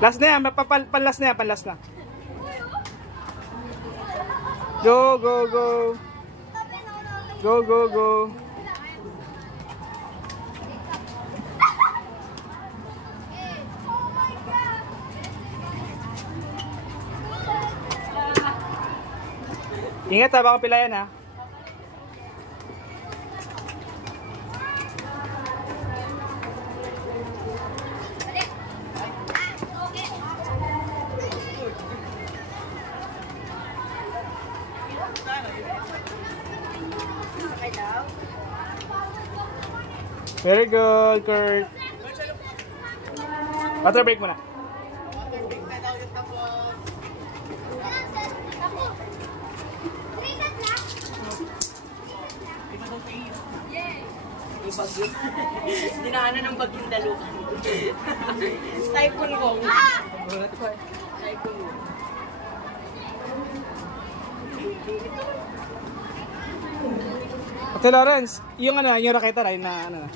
Last na yan, panlast na yan, panlast na. Go, go, go. Go, go, go. Ingat ha, baka pilayan ha. Very good, Kurt. Water break muna. Water break na daw yung tapos. Yung bagyo. Dinaanan ng bagyong dalukan. Typhoon ko. Typhoon ko. Ate Lawrence, yung ano, yung raketa rin na ano na.